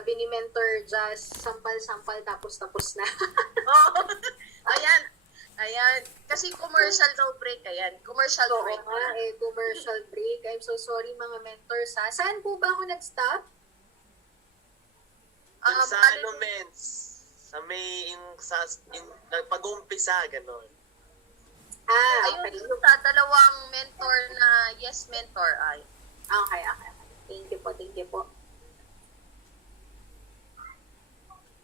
sabi ni Mentor Jazz, sampal-sampal tapos na. Oo. Ayan. Ayan. Kasi commercial daw break. Ayan. Commercial Oo break. nga, commercial break. I'm so sorry mga mentors ha. Saan po ba ako nag-stop? Sa ano, Mens? Sa may, yung pag-uumpisa, gano'n. Ayun Okay. yung sa dalawang mentor na yes mentor ay. Okay. Thank you po.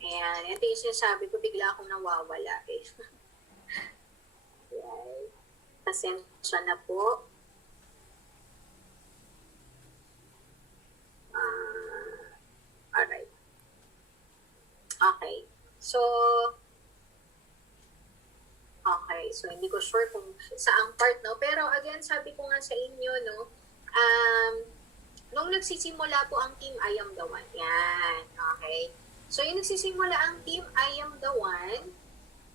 Ayan, ito yung sinasabi ko, bigla akong nawawala eh. Ayan. Pasensya na po. Alright. Okay. So hindi ko sure kung saang part, no? Pero again, sabi ko nga sa inyo, no? Nung nagsisimula po ang team I Am The One. Yan. Okay. So yung nagsisimula ang team I Am The One,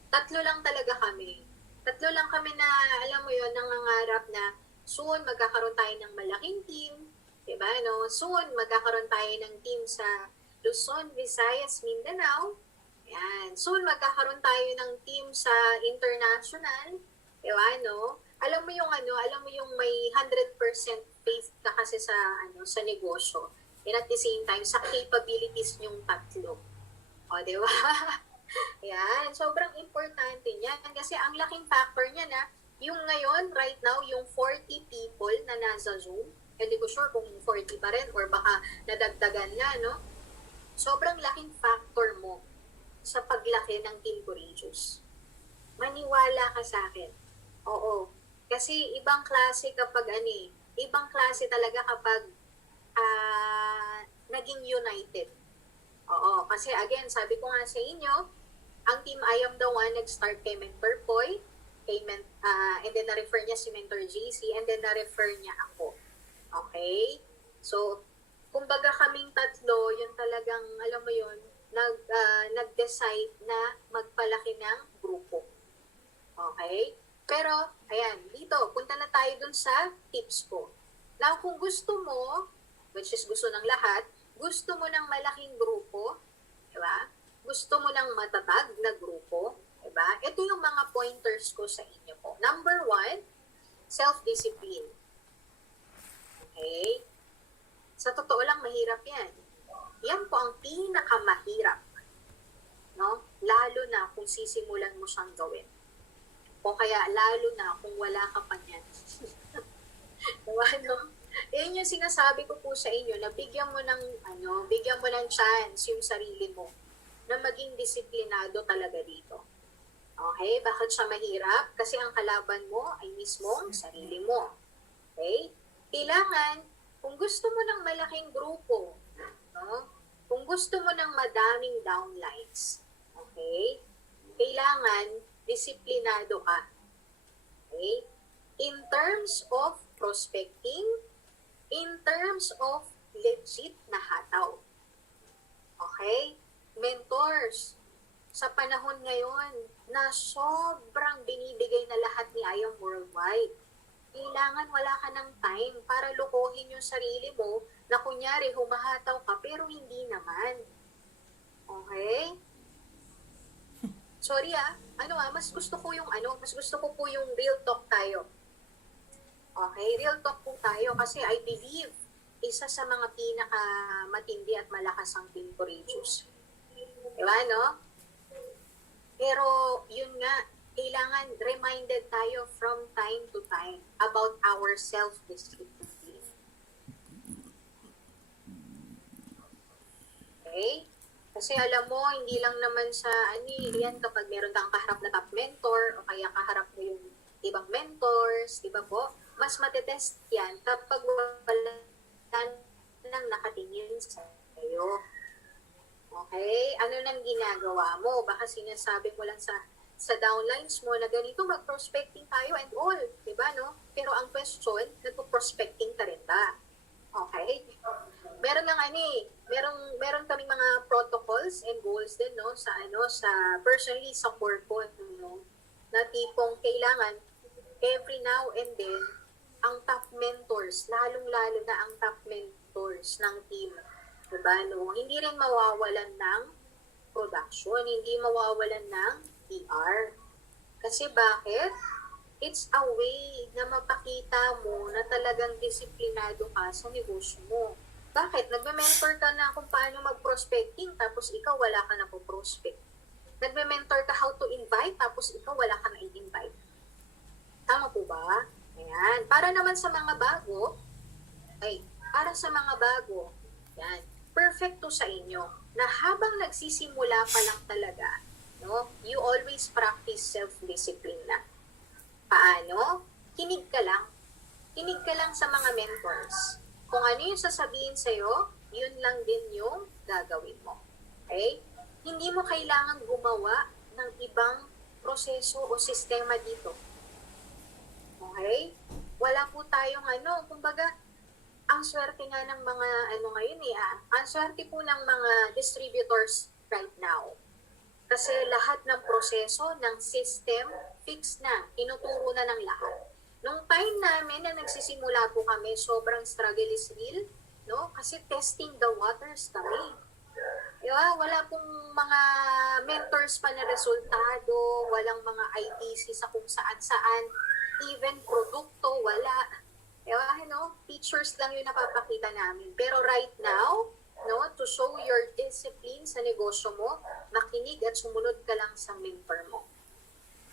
tatlo lang talaga kami. Tatlo lang kami na, alam mo yun, nangangarap na soon magkakaroon tayo ng malaking team. Diba, no? Soon magkakaroon tayo ng team sa Luzon, Visayas, Mindanao. Yan. Soon magkakaroon tayo ng team sa international. Diba, no? Alam mo yung may 100% faith ka kasi sa negosyo. And at the same time, sa capabilities niyong tatlo. O, di ba? Yan. Sobrang importante niyan. Kasi ang laking factor niya na, yung ngayon, right now, yung 40 people na nasa Zoom, hindi ko sure kung 40 pa rin or baka nadagdagan na, no? Sobrang laking factor mo sa paglaki ng Team Courageous. Maniwala ka sa akin. Oo. Kasi ibang klase kapag ibang klase talaga kapag naging united. Oo. Kasi again, sabi ko nga sa inyo, ang Team I Am The One nag-start kay Mentor Poy, and then na-refer niya si Mentor JC, and then na-refer niya ako. Okay? So, kumbaga kaming tatlo, yun talagang, alam mo yun, nag-decide na magpalaki ng grupo. Okay? Pero, ayan, dito, punta na tayo dun sa tips ko. Now, kung gusto mo, which is gusto ng lahat, gusto mo ng malaking grupo, diba? Gusto mo ng matatag na grupo, diba? Ito yung mga pointers ko sa inyo po. Number 1, self-discipline. Okay? Sa totoo lang, mahirap yan. Yan po ang pinakamahirap. No? Lalo na kung sisimulan mo siyang gawin. O kaya lalo na kung wala ka pa niyan. Diba, no? Yan yung sinasabi ko po sa inyo na bigyan mo ng chance yung sarili mo na maging disiplinado talaga dito. Okay? Bakit siya mahirap? Kasi ang kalaban mo ay mismong sarili mo. Okay? Kailangan, kung gusto mo ng malaking grupo, no? Kung gusto mo ng madaming downlines, okay? Kailangan disiplinado ka. Okay? In terms of prospecting, in terms of legit na hataw. Okay? Mentors, sa panahon ngayon na sobrang binibigay na lahat ni I Am Worldwide, kailangan wala ka ng time para lukuhin yung sarili mo na kunyari humahataw ka pero hindi naman. Okay? Sorry mas gusto ko po yung real talk tayo. Okay, real talk po tayo kasi I believe isa sa mga pinakamatindi at malakas ang Team Courageous. Diba, no? Pero yun nga, kailangan reminded tayo from time to time about our self-discipline. Okay? Kasi alam mo, hindi lang naman sa yan kapag meron kang kaharap na top mentor o kaya kaharap mo yung ibang mentors, di ba po? Mas matetest yan kapag wala nang nakatingin sa iyo. Okay? Ano nang ginagawa mo? Baka sinasabi mo lang sa downlines mo na ganito, mag-prospecting tayo and all, di ba, no? Pero ang question, nagpo-prospecting ka rin ba? Okay? Meron meron kaming mga protocols and goals din, no, sa personally sa core ko, no, na tipong kailangan every now and then ang top mentors, lalong-lalo na ang top mentors ng team Diba, no? Hindi rin mawawalan ng production, hindi mawawalan ng PR. Kasi bakit? It's a way na mapakita mo na talagang disiplinado ka sa negosyo mo. Bakit? Nagme-mentor ka na kung paano mag-prospecting tapos ikaw wala ka na po prospect. Nagme-mentor ka how to invite tapos ikaw wala ka na i-invite. Tama po ba? Ayan. Para naman sa mga bago, yan, perfect to sa inyo na habang nagsisimula pa lang talaga, no, you always practice self-discipline na. Paano? Kinig ka lang. Kinig ka lang sa mga mentors. Kung ano yung sasabihin sa'yo, yun lang din yung gagawin mo. Okay? Hindi mo kailangan gumawa ng ibang proseso o sistema dito. Okay? Wala po tayong kumbaga, ang swerte nga ng mga ngayon ang swerte po ng mga distributors right now. Kasi lahat ng proseso, ng system, fixed na. Tinuturo na ng lahat. Nung time namin na nagsisimula po kami, sobrang struggle is real, no? Kasi testing the waters kami. Diba? Wala pong mga mentors pa na resultado, walang mga ITC sa kung saan-saan, even produkto, wala. Diba? No? Features lang yung napapakita namin. Pero right now, no, to show your discipline sa negosyo mo, makinig at sumunod ka lang sa mentor mo.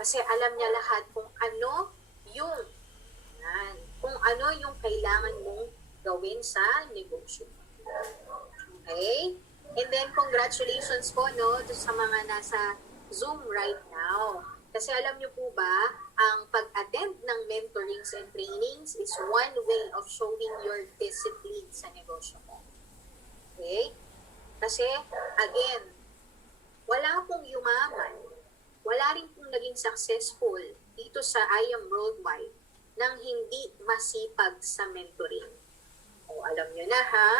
Kasi alam niya lahat kung ano yung kailangan mong gawin sa negosyo. Okay? And then, congratulations po, no, sa mga nasa Zoom right now. Kasi alam niyo po ba, ang pag-attend ng mentorings and trainings is one way of showing your discipline sa negosyo mo. Okay? Kasi, again, wala pong yumaman, wala rin pong naging successful dito sa I Am Worldwide nang hindi masipag sa mentoring. O, alam nyo na ha?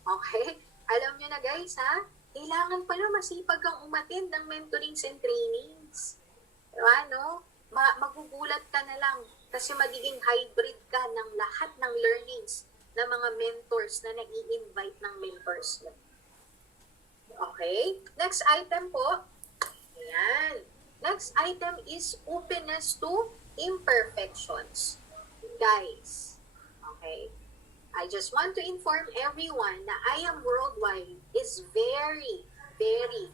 Okay? Alam nyo na guys ha? Kailangan pala masipag kang umattend ng mentorings and trainings. Diba, no? Magugulat ka na lang kasi magiging hybrid ka ng lahat ng learnings ng mga mentors na nag-i-invite ng mentors mo. Okay? Next item po. Ayan. Next item is openness to imperfections. Guys, okay? I just want to inform everyone na I Am Worldwide is very, very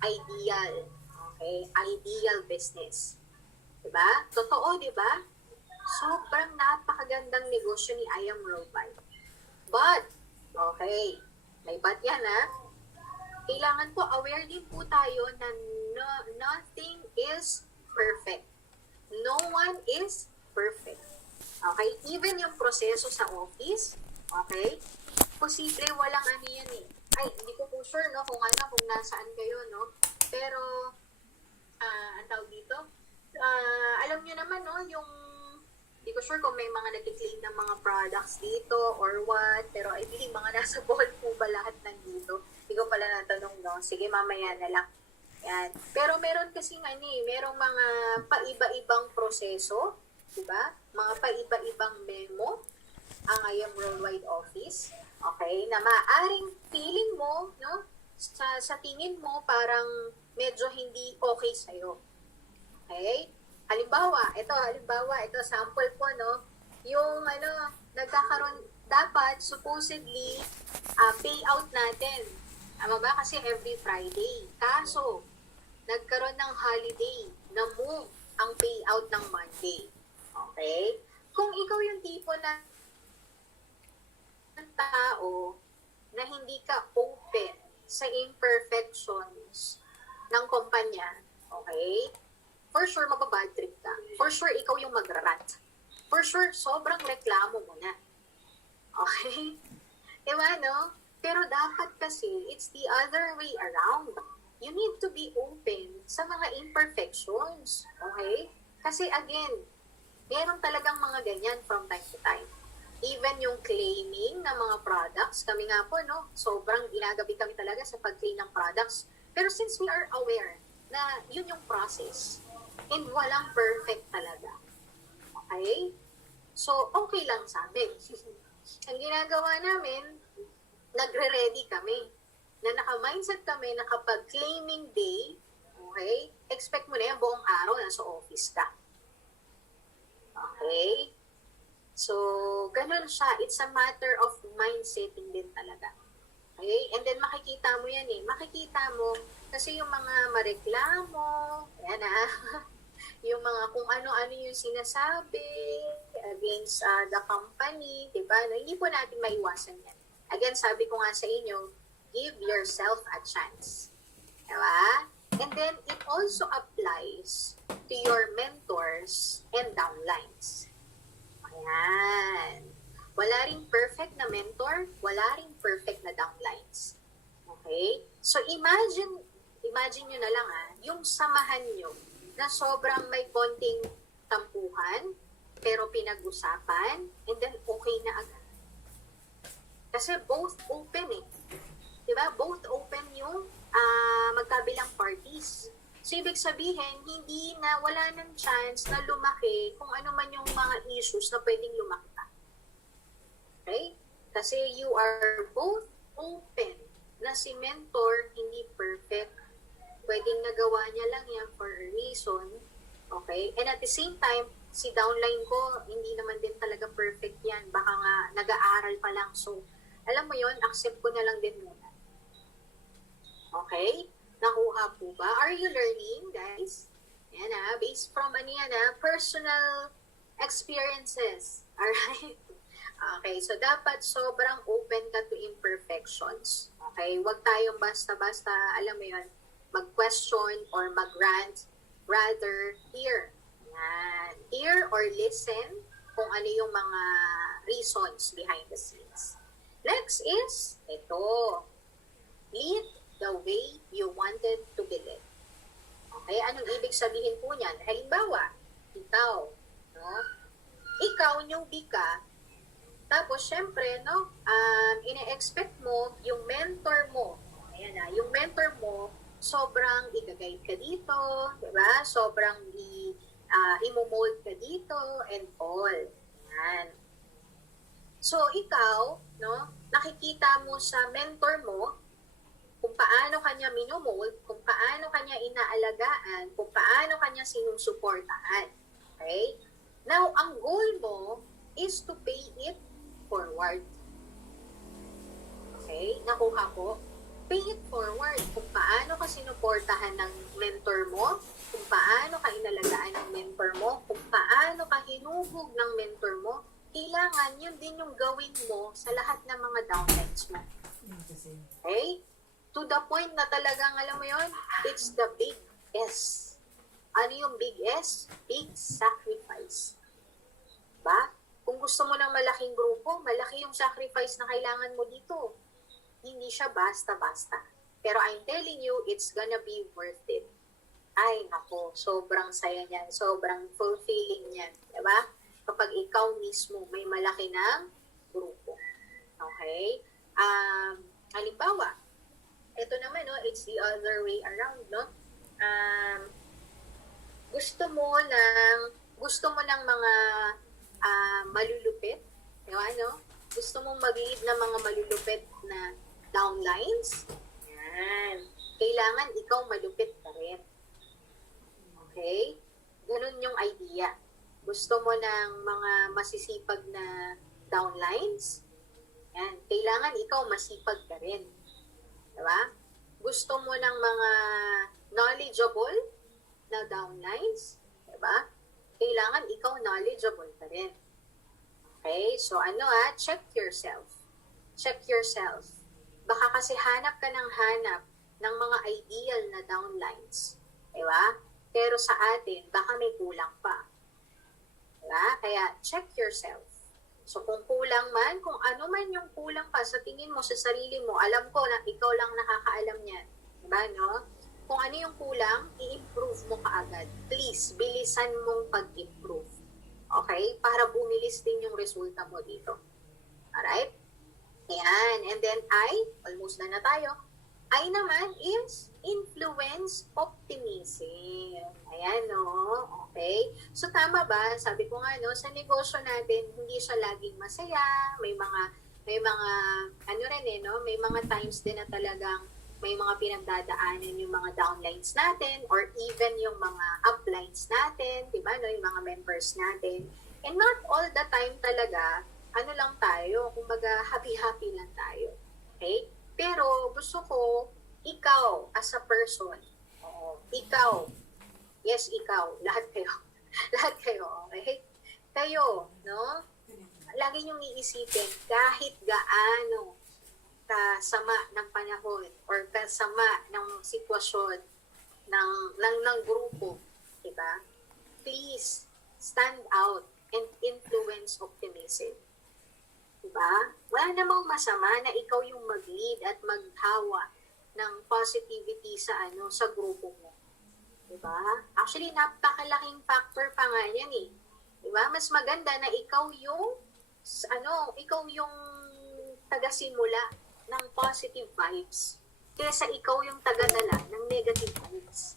ideal. Okay? Ideal business. Diba? Totoo, diba? Sobrang napakagandang negosyo ni I Am Worldwide. But, okay, may but yan kailangan po aware din po tayo na nothing is perfect. No one is perfect. Okay? Even yung proseso sa office, okay? Posible walang yan hindi ko po sure, no, kung nasaan kayo, no? Pero, ang tawag dito, alam nyo naman, no, yung hindi ko sure kung may mga nag-claim ng mga products dito or what, pero I believe mga nasa ball po ba lahat nandito? Hindi ko pala natanong, no? Sige, mamaya na lang. Yan. Pero meron kasi merong mga paiba-ibang proseso, diba? Mga paiba-ibang memo ang I Am Worldwide Office. Okay? Na maaring feeling mo, no? Sa tingin mo, parang medyo hindi okay sa'yo. Okay? Halimbawa, ito sample po, no? Yung nagkakaroon, dapat supposedly payout natin. Tama ba? Kasi every Friday. Kaso, nagkaroon ng holiday na move ang payout ng Monday. Okay? Kung ikaw yung tipo ng tao na hindi ka open sa imperfections ng kumpanya, okay? For sure, mababad trip ka. For sure, ikaw yung magrarant. For sure, sobrang reklamo mo na. Okay? Diba, no? Pero dapat kasi, it's the other way around. You need to be open sa mga imperfections. Okay? Kasi again, meron talagang mga ganyan from time to time. Even yung claiming ng mga products, kami nga po, no? Sobrang ginagabi kami talaga sa pag-claim ng products. Pero since we are aware na yun yung process, and walang perfect talaga. Okay? So, okay lang sa amin. Ang ginagawa namin, nagre-ready kami. Na naka-mindset kami na kapag claiming day, okay, expect mo na yan buong araw nasa office ka. Okay? So, ganun siya. It's a matter of mindsetting din talaga. Okay? And then makikita mo yan eh. Makikita mo kasi yung mga mareklamo, yan yung mga kung ano-ano yung sinasabi against the company, diba? No, hindi po natin maiwasan yan. Again, sabi ko nga sa inyo, give yourself a chance. Diba? And then, it also applies to your mentors and downlines. Ayan. Wala ring perfect na mentor, wala ring perfect na downlines. Okay? So, imagine nyo na lang yung samahan nyo na sobrang may konting tampuhan, pero pinag-usapan, and then okay na agad. Kasi both open eh. Diba? Both open yung magkabilang parties. So, ibig sabihin, wala ng chance na lumaki kung ano man yung mga issues na pwedeng lumaki pa. Okay? Kasi you are both open na si mentor hindi perfect. Pwedeng nagawa niya lang yan for a reason. Okay? And at the same time, si downline ko, hindi naman din talaga perfect yan. Baka nga nag-aaral pa lang. So, alam mo yon, accept ko na lang din muna. Okay? Nakuha po ba? Are you learning, guys? Yan based from personal experiences. Alright? Okay, so dapat sobrang open ka to imperfections. Okay? Huwag tayong basta-basta, alam mo yun, mag-question or mag-rant. Rather, hear. Yan. Hear or listen kung ano yung mga reasons behind the scenes. Next is, ito. Lead the way you wanted to be led. Okay, anong ibig sabihin po niyan? Halimbawa, ikaw, no? Ikaw, newbie ka, tapos syempre, no, ine-expect mo yung mentor mo. Ayan yung mentor mo, sobrang i-guide ka dito, di ba? Sobrang i-mold ka dito, and all. Ayan. So, ikaw, no, nakikita mo sa mentor mo, kung paano kanya minomold, kung paano kanya inaalagaan, kung paano kanya sinusuportahan. Okay? Now, ang goal mo is to pay it forward. Okay? Nakuha ko? Pay it forward. Kung paano ka sinuportahan ng mentor mo, kung paano ka inalagaan ng mentor mo, kung paano ka hinuhog ng mentor mo, kailangan yun din yung gawin mo sa lahat ng mga downlines mo. Okay? To the point na talagang, alam mo yun, it's the big S. Ano yung big S? Big sacrifice. Ba? Kung gusto mo ng malaking grupo, malaki yung sacrifice na kailangan mo dito. Hindi siya basta-basta. Pero I'm telling you, it's gonna be worth it. Ay, nako, sobrang saya niyan. Sobrang fulfilling niyan. Diba? Kapag ikaw mismo may malaki ng grupo. Okay? Halimbawa, ito naman, no, it's the other way around, no? Gusto mo ng mga malulupit, diba, no? Gusto mong mag-lead ng mga malulupit na downlines, yan. Kailangan ikaw malupit ka rin. Okay? Ganun yung idea. Gusto mo ng mga masisipag na downlines, yan. Kailangan ikaw masipag ka rin. Diba? Gusto mo ng mga knowledgeable na downlines, diba? Kailangan ikaw knowledgeable ka rin. Okay? So check yourself. Check yourself. Baka kasi hanap ka ng mga ideal na downlines. Diba? Pero sa atin, baka may kulang pa. Diba? Kaya check yourself. So kung kulang man, kung ano man yung kulang pa sa tingin mo sa sarili mo, alam ko na ikaw lang nakakaalam niyan. Diba, no? Kung ano yung kulang, i-improve mo kaagad. Please, bilisan mong pag-improve. Okay? Para bumilis din yung resulta mo dito. Alright? Ayan. And then almost na tayo. I naman is influence optimism. Ayan, no? Okay? So, tama ba? Sabi ko nga, no, sa negosyo natin, hindi siya laging masaya. May mga may mga, ano rin no, may mga times din na talagang may mga pinagdadaanan yung mga downlines natin or even yung mga uplines natin, di ba, no, yung mga members natin. And not all the time talaga, ano lang tayo, kumbaga happy-happy lang tayo. Okay? Pero gusto ko, ikaw as a person, ikaw, yes, ikaw, lahat kayo, lahat kayo, okay? Kayo, no? Lagi niyong iisipin, kahit gaano kasama ng panahon or kasama ng sitwasyon ng grupo, diba? Please, stand out and influence optimism. Diba? Wala namang masama na ikaw yung mag-lead at maghawa ng positivity sa sa grupo mo. Diba? Actually, napakalaking factor pa nga yan eh. Diba? Mas maganda na ikaw yung tagasimula ng positive vibes kaysa ikaw yung tagadala ng negative vibes.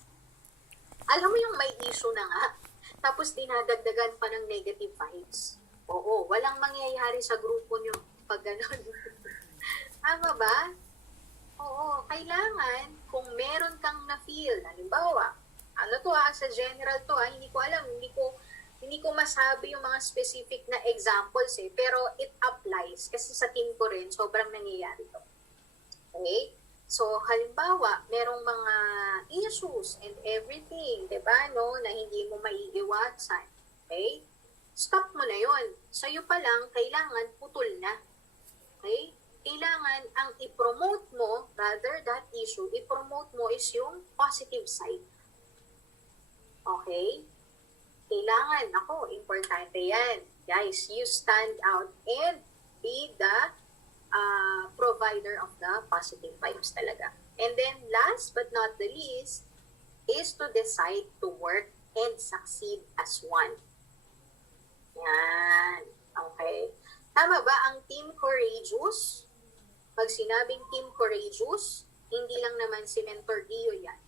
Alam mo yung may issue na nga, tapos dinadagdagan pa ng negative vibes. Oo, walang mangyayari sa grupo nyo pag gano'n. Tama ba? Oo, kailangan kung meron kang na-feel, halimbawa, sa general to hindi ko alam, hindi ko masabi yung mga specific na examples pero it applies kasi sa team ko rin, sobrang nangyayari to. Okay? So, halimbawa, merong mga issues and everything, diba, no, na hindi mo maiiwasan. Okay? Stop mo na yon. Sa'yo pa lang, kailangan putol na. Okay? Kailangan ang i-promote mo, rather that issue, i-promote mo is yung positive side. Okay? Kailangan, importante yan. Guys, you stand out and be the provider of the positive vibes talaga. And then, last but not the least, is to decide to work and succeed as one. Yan. Okay. Tama ba ang Team Courageous? Pag sinabing Team Courageous, hindi lang naman si Mentor Dio yan.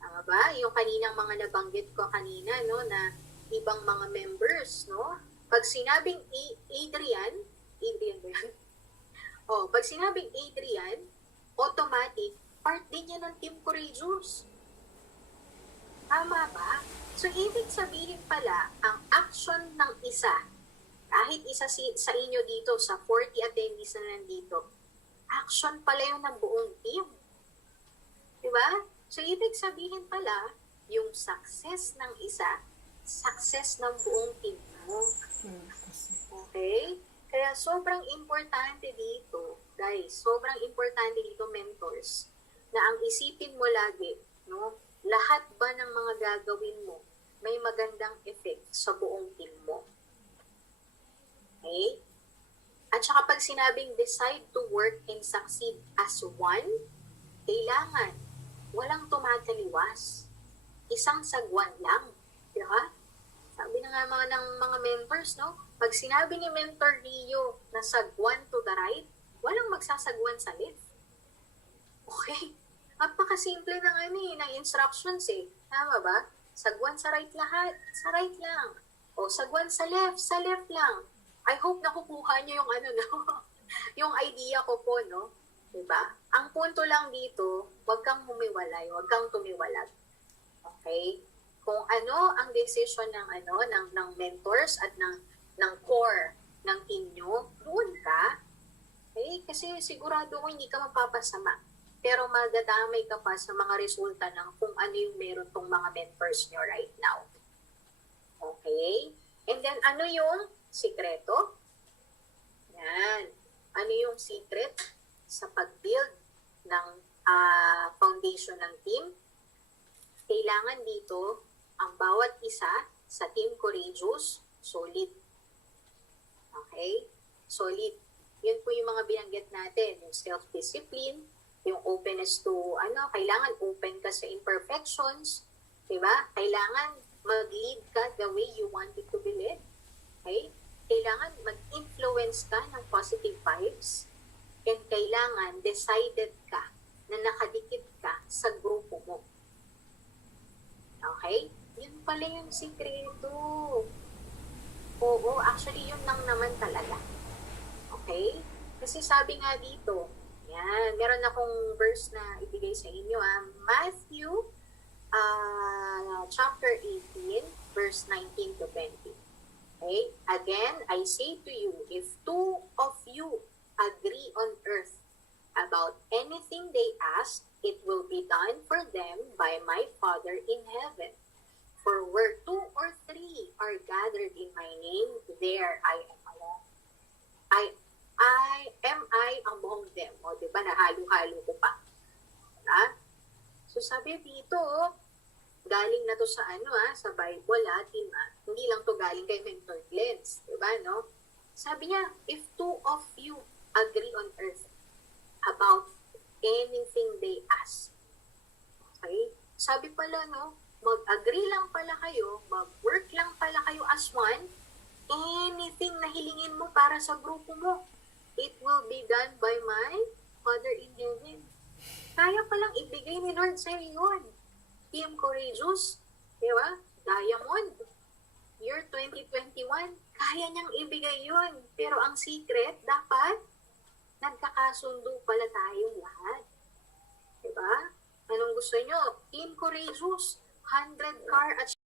Tama ba? Yung kaninang mga nabanggit ko kanina, no, na ibang mga members, no? Pag sinabing Adrian ba yan? Pag sinabing Adrian, automatic, part din yan ng Team Courageous. Tama ba? So, ibig sabihin pala, ang action ng isa, kahit isa sa inyo dito, sa 40 attendees na nandito, action pala yun ng buong team. Diba? So, ibig sabihin pala, yung success ng isa, success ng buong team mo. Okay? Kaya sobrang importante dito, guys, sobrang importante dito, mentors, na ang isipin mo lagi, no, lahat ba ng mga gagawin mo may magandang effect sa buong team mo. Okay? At saka pag sinabing decide to work and succeed as one, kailangan walang tumataliwas. Isang sagwan lang. Diba? Sabi na nga ng mga mentors, no? Pag sinabi ni Mentor Rio na sagwan to the right, walang magsasagwan sa left. Okay? Napakasimple ng instructions Tama ba? Sagwan sa right lahat. Sa right lang. O sagwan sa left lang. I hope nakukuha niyo yung yung idea ko po, no? Diba? Ang punto lang dito, huwag kang humiwalay, huwag kang tumiwalag. Okay? Kung ano ang decision ng mentors at ng core ng team nyo, doon ka. Okay? Kasi sigurado ko hindi ka mapapasama. Pero madadamay ka pa sa mga resulta ng kung ano yung meron tong mga mentors nyo right now. Okay? And then, ano yung sikreto? Yan. Ano yung secret sa pag-build ng foundation ng team? Kailangan dito, ang bawat isa sa Team Courageous, solid. Okay? Solid. Yun po yung mga binanggit natin. Yung self-discipline, yung openness to, kailangan open ka sa imperfections. Diba? Kailangan mag-lead ka the way you want it to be led. Okay? Kailangan mag-influence ka ng positive vibes. And kailangan decided ka na nakadikit ka sa grupo mo. Okay? Yun pala yung sikreto. Oo, actually yun lang naman talaga. Okay? Kasi sabi nga dito, yan, meron akong verse na ibigay sa inyo. Matthew chapter 18, verse 19 to 20. Okay? Again, I say to you, if two of you agree on earth about anything they ask, it will be done for them by my Father in heaven. For where two or three are gathered in my name, there I am among. I among them. O, di ba? Nahalo-halo ko pa. Ha? So, sabi dito, galing na to sa sa Bible, hindi lang to galing kay Mentor Glens. Di ba, no? Sabi niya, if two of you agree on earth about anything they ask. Okay? Sabi pala, no? Mag-agree lang pala kayo, mag-work lang pala kayo as one, anything na hilingin mo para sa grupo mo, it will be done by my Father in heaven. Kaya palang ibigay ni Lord sa iyo yun. Team Courageous, di ba? Diamond, year 2021, kaya niyang ibigay yun. Pero ang secret, dapat nagkakasundo pala tayong lahat. Di ba? Anong gusto nyo? Team Courageous, 100 car at